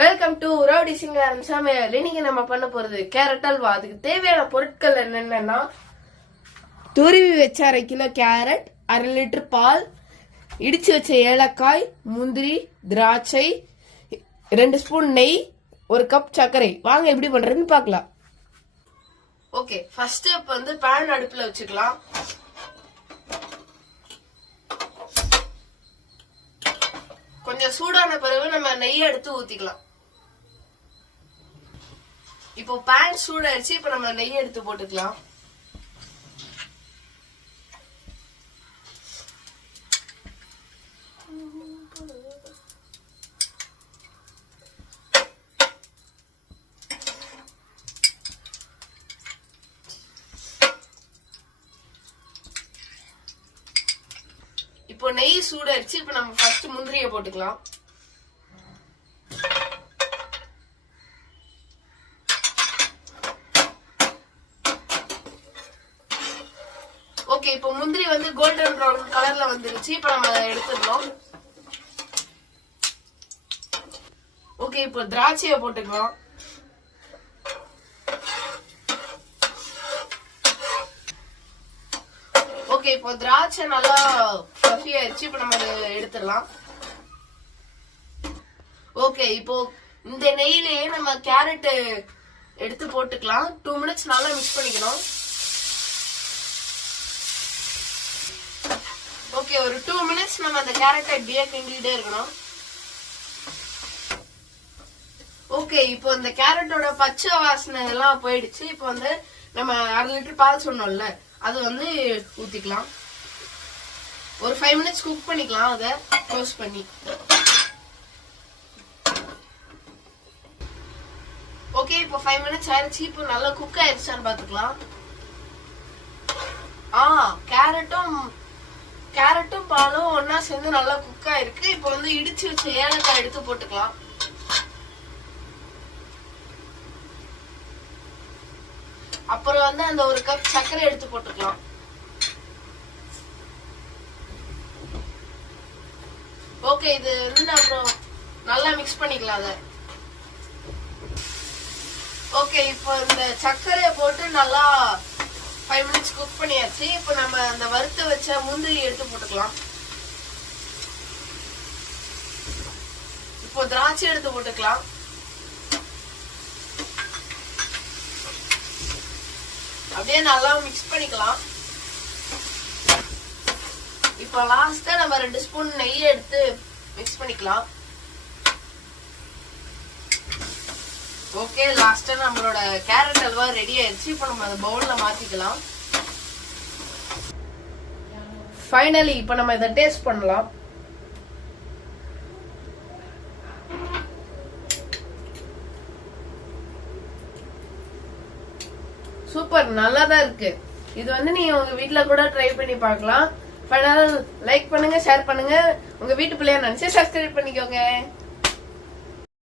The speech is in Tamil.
வெல்கம் டு ரவுடி சிங்காரம் சமையல். இன்னைக்கு நம்ம பண்ண போறது கேரட் அல்வா. அதுக்கு தேவையான பொருட்கள் என்னென்னா, துருவி வச்ச 1/2 கிலோ கேரட், 1/2 லிட்டர் பால், இடிச்சு வச்ச ஏலக்காய், முந்திரி, திராட்சை, 2 ஸ்பூன் நெய், 1 கப் சர்க்கரை. வாங்க எப்படி பண்றதுன்னு பார்க்கலாம். ஓகே, ஃபர்ஸ்ட் இப்ப வந்து பேன் அடுப்புல வச்சுக்கலாம். கொஞ்சம் சூடான பிறகு நம்ம நெய் எடுத்து ஊத்திக்கலாம். இப்போ பேன் சூடாயிருச்சு. இப்ப நம்ம நெய் எடுத்து போட்டுக்கலாம். இப்போ நெய் சூடாயிருச்சு. இப்ப நம்ம ஃபர்ஸ்ட் முந்திரியை போட்டுக்கலாம். ஓகே, இப்போ முந்திரி வந்து கோல்டன் ப்ரௌன் கலர்ல வந்துருச்சு. இப்ப நம்ம எடுத்துடலாம். ஓகே, இப்போ திராட்சையை போட்டுக்கலாம். ஓகே, இப்போ திராட்சை நல்லா ஃப்ளஃபி ஆயிடுச்சு. இப்போ நம்ம எடுத்துடலாம். ஓகே, இப்போ இந்த நெய்லயே நம்ம கேரட் எடுத்து போட்டுக்கலாம். 2 மினிட்ஸ் நல்லா மிக்ஸ் பண்ணிக்கணும். ஓகே, ஒரு 2 மினிட்ஸ் நம்ம அந்த கேரட்டை இப்படியே கிண்டிட்டே இருக்கணும். ஓகே, இப்போ இந்த கேரட்டோட பச்சை வாசனை எல்லாம் போயிடுச்சு. இப்போ வந்து நம்ம 1/2 லிட்டர் பால் சொன்னோம்ல, அது வந்து ஊத்திக்கலாம். ஒரு 5 மினிட்ஸ் குக் பண்ணிக்கலாம். அதை க்ளோஸ் பண்ணி. ஓகே, இப்போ 5 மினிட்ஸ் ஆயிடுச்சு. இப்போ நல்லா குக் ஆயிடுச்சான்னு பாத்துக்கலாம். கேரட்டும் பாலும் ஒன்னா சேர்ந்து நல்லா குக் ஆயிருக்கு. இப்போ வந்து இடிச்சு வச்ச ஏலக்காய் எடுத்து போட்டுக்கலாம். அப்புறம் வந்து அந்த 1 கப் சர்க்கரை எடுத்து போட்டுக்கலாம். ஓகே, இது வந்து அப்புறம் நல்லா மிக்ஸ் பண்ணிக்கலாம் அதை. ஓகே, இப்போ இந்த சர்க்கரையை போட்டு நல்லா 5 மினிட்ஸ் குக் பண்ணியாச்சு. இப்போ நம்ம அந்த வறுத்து வச்ச முந்திரி எடுத்து போட்டுக்கலாம். இப்போ திராட்சை எடுத்து போட்டுக்கலாம். அப்படியே நல்லா மிக்ஸ் பண்ணிக்கலாம். இப்போ லாஸ்டா நம்ம 2 ஸ்பூன் நெய் எடுத்து மிக்ஸ் பண்ணிக்கலாம். ஓகே, லாஸ்டா நம்மளோட கேரட் அல்வா ரெடி ஆயிடுச்சு. இப்போ நம்ம அந்த பவுல்ல மாத்திக்கலாம். ஃபைனலி இப்போ நம்ம இதை டேஸ்ட் பண்ணலாம். சூப்பர், நல்லா தான் இருக்கு. இது வந்து நீங்க உங்க வீட்ல கூட ட்ரை பண்ணி பார்க்கலாம். ஃபைனல் லைக் பண்ணுங்க, ஷேர் பண்ணுங்க, உங்க வீட்டு பிள்ளையா நினைச்சு சப்ஸ்கிரைப் பண்ணிக்கோங்க.